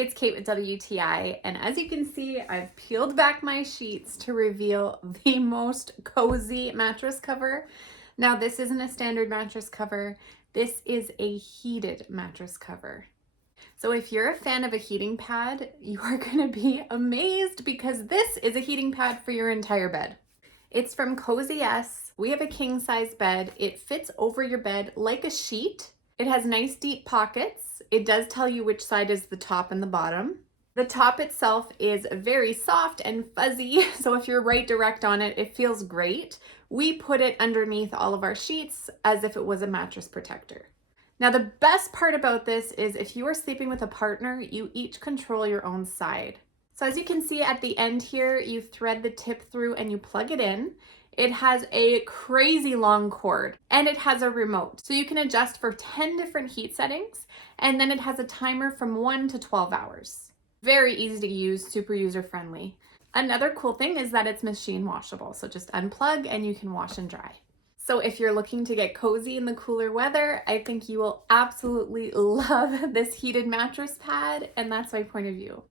it's Kate with WTI, and as you can see, I've peeled back my sheets to reveal the most cozy mattress cover. Now, this isn't a standard mattress cover. This is a heated mattress cover. So if you're a fan of a heating pad, you are gonna be amazed because this is a heating pad for your entire bed. It's from Kozyus. We have a king size bed. It fits over your bed like a sheet. It has nice deep pockets. It does tell you which side is the top and the bottom. The top itself is very soft and fuzzy, so if you're right direct on it, it feels great. We put it underneath all of our sheets as if it was a mattress protector. Now, the best part about this is if you are sleeping with a partner, you each control your own side. So as you can see at the end here, you thread the tip through and you plug it in. It has a crazy long cord and it has a remote. So you can adjust for 10 different heat settings, and then it has a timer from 1 to 12 hours. Very easy to use, super user friendly. Another cool thing is that it's machine washable. So just unplug and you can wash and dry. So if you're looking to get cozy in the cooler weather, I think you will absolutely love this heated mattress pad, and that's my point of view.